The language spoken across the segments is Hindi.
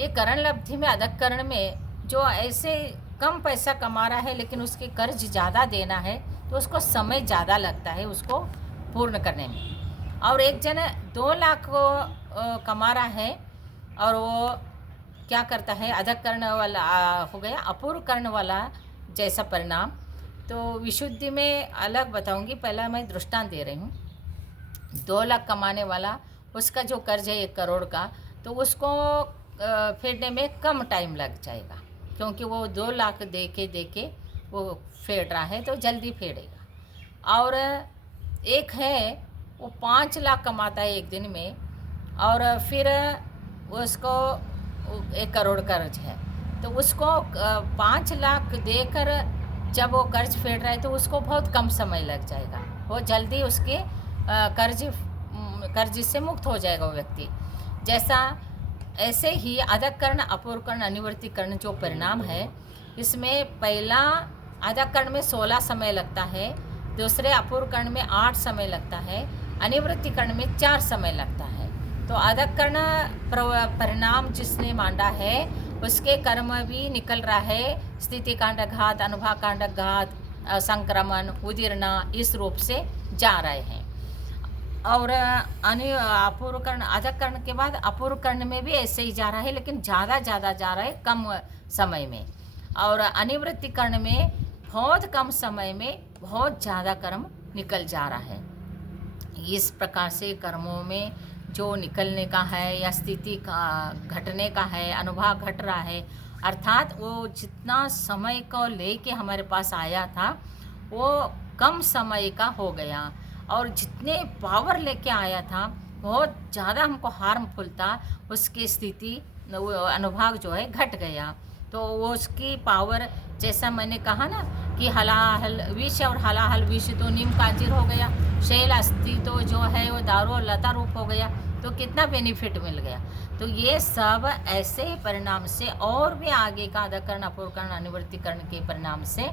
ये करण लब्धि में अधक करण में जो ऐसे कम पैसा कमा रहा है लेकिन उसके कर्ज ज़्यादा देना है तो उसको समय ज़्यादा लगता है उसको पूर्ण करने में। और एक जन 2 लाख कमा रहा है और वो क्या करता है, अधक कर्ण वाला हो गया, अपूर्ण कर्ण वाला जैसा परिणाम। तो विशुद्धि में अलग बताऊंगी, पहला मैं दृष्टांत दे रही हूँ। 2 लाख कमाने वाला, उसका जो कर्ज है 1 करोड़ का, तो उसको फेडने में कम टाइम लग जाएगा क्योंकि वो 2 लाख दे के वो फेड रहा है तो जल्दी फेडेगा। और एक है वो 5 लाख कमाता है एक दिन में और फिर उसको 1 करोड़ कर्ज है तो उसको 5 लाख देकर जब वो कर्ज फेड रहा है तो उसको बहुत कम समय लग जाएगा, वो जल्दी उसके कर्ज से मुक्त हो जाएगा वो व्यक्ति। जैसा ऐसे ही अधक कर्ण, अपूर्ण कर्ण, अनिवर्ती कर्ण जो परिणाम है, इसमें पहला अधक कर्ण में 16 समय लगता है, दूसरे अपूर्ण कर्ण में 8 समय लगता है, अनिवृत्ति कर्ण में 4 समय लगता है। तो अधक कर्ण परिणाम जिसने मांडा है उसके कर्म भी निकल रहा है स्थिति कांड घात, अनुभव कांड घात, संक्रमण, उदीर्णा, इस रूप से जा रहे हैं। और अपूर्ण कर्ण, अधक कर्ण के बाद अपूर्ण कर्ण में भी ऐसे ही जा रहा है लेकिन ज़्यादा जा रहा है कम समय में। और अनिवृत्ति कर्ण में बहुत कम समय में बहुत ज़्यादा कर्म निकल जा रहा है। इस प्रकार से कर्मों में जो निकलने का है या स्थिति का घटने का है, अनुभव घट रहा है, अर्थात वो जितना समय को लेके हमारे पास आया था वो कम समय का हो गया और जितने पावर लेके आया था बहुत ज़्यादा हमको हार्मफुल था, उसकी स्थिति अनुभव जो है घट गया। तो वो उसकी पावर, जैसा मैंने कहा ना कि हलाहल विष और हलाहल विष तो नीम कांजीर हो गया, शैल अस्थि तो जो है वो दारू और लता रूप हो गया, तो कितना बेनिफिट मिल गया। तो ये सब ऐसे परिणाम से और भी आगे का अधक कर्ण, अपूर्ण कर्ण, अनिवृत्ति कर्ण के परिणाम से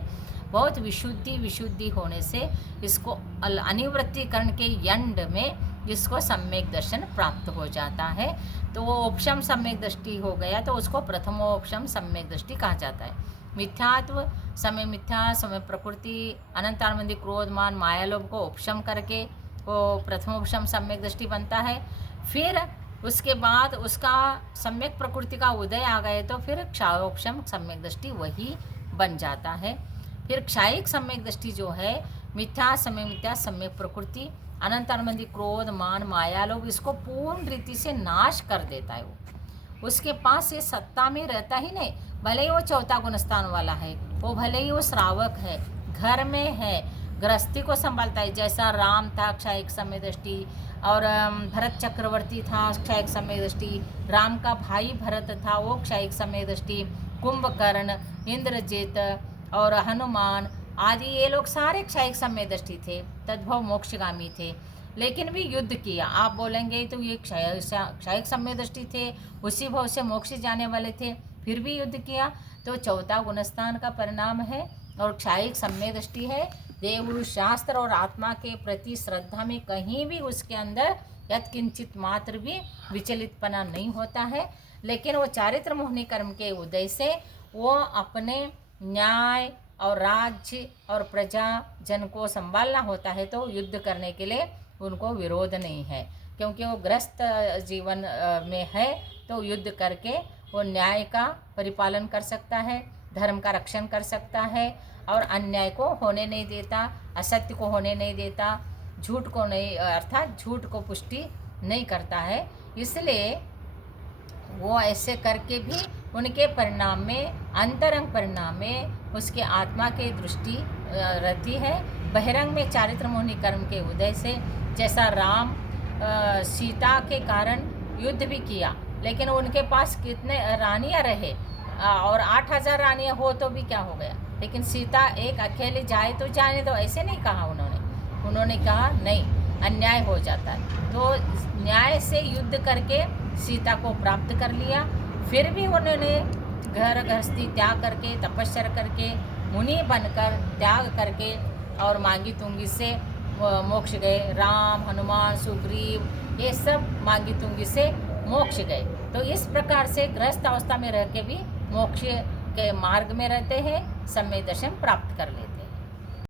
बहुत विशुद्धि होने से इसको अनिवृत्ति कर्ण के एंड में इसको सम्यक दर्शन प्राप्त हो जाता है। तो वो उपशम सम्यक दृष्टि हो गया तो उसको प्रथमोपशम सम्यक दृष्टि कहा जाता है। मिथ्यात्व, समय मिथ्या, समय प्रकृति, अनंतानंदी, क्रोध, मान, माया, लोभ को उपशम करके वो प्रथमोपशम सम्यक दृष्टि बनता है। फिर उसके बाद उसका सम्यक प्रकृति का उदय आ गए तो फिर क्षायोपशम सम्यक दृष्टि वही बन जाता है। फिर क्षायिक सम्यक दृष्टि जो है मिथ्या, समय मिथ्या, सम्यक प्रकृति, अनंत अनुबंधी, क्रोध, मान, माया, लोभ, इसको पूर्ण रीति से नाश कर देता है। वो उसके पास ये सत्ता में रहता ही नहीं, भले ही वो चौथा गुणस्थान वाला है, वो भले ही वो श्रावक है, घर में है, गृहस्थी को संभालता है। जैसा राम था क्षायिक सम्यक दृष्टि और भरत चक्रवर्ती था क्षायिक सम्यक दृष्टि, राम का भाई भरत था वो क्षायिक सम्यक दृष्टि, कुंभकर्ण, इंद्रजित और हनुमान आदि ये लोग सारे क्षायिक सम्यक दृष्टि थे, तद्भव मोक्षगामी थे, लेकिन भी युद्ध किया। आप बोलेंगे तो ये क्षायिक सम्यक दृष्टि थे, उसी भाव से मोक्ष जाने वाले थे, फिर भी युद्ध किया। तो चौथा गुणस्थान का परिणाम है और क्षायिक सम्यक दृष्टि है। देव, शास्त्र और आत्मा के प्रति श्रद्धा में कहीं भी उसके अंदर यत्किंचित मात्र भी विचलितपना नहीं होता है, लेकिन वो चारित्र मोहनी कर्म के उदय से वो अपने न्याय और राज्य और प्रजा जन को संभालना होता है। तो युद्ध करने के लिए उनको विरोध नहीं है, क्योंकि वो ग्रस्त जीवन में है तो युद्ध करके वो न्याय का परिपालन कर सकता है, धर्म का रक्षण कर सकता है और अन्याय को होने नहीं देता, असत्य को होने नहीं देता, झूठ को नहीं, अर्थात झूठ को पुष्टि नहीं करता है। इसलिए वो ऐसे करके भी उनके परिणाम में, अंतरंग परिणाम में उसके आत्मा की दृष्टि रहती है। बहिरंग में चारित्र मोहनी कर्म के उदय से, जैसा राम सीता के कारण युद्ध भी किया, लेकिन उनके पास कितने रानियां रहे और 8000 रानियां हो तो भी क्या हो गया, लेकिन सीता एक अकेले जाए तो जाने दो, ऐसे नहीं कहा उन्होंने कहा नहीं, अन्याय हो जाता है। तो न्याय से युद्ध करके सीता को प्राप्त कर लिया। फिर भी उन्होंने घर गृहस्थी त्याग करके, तपस्या करके, मुनि बनकर त्याग करके और मांगी तुंगी से मोक्ष गए। राम, हनुमान, सुग्रीव, ये सब मांगी तुंगी से मोक्ष गए। तो इस प्रकार से गृहस्थ अवस्था में रह के भी मोक्ष के मार्ग में रहते हैं, सम्यक दर्शन प्राप्त कर लेते हैं।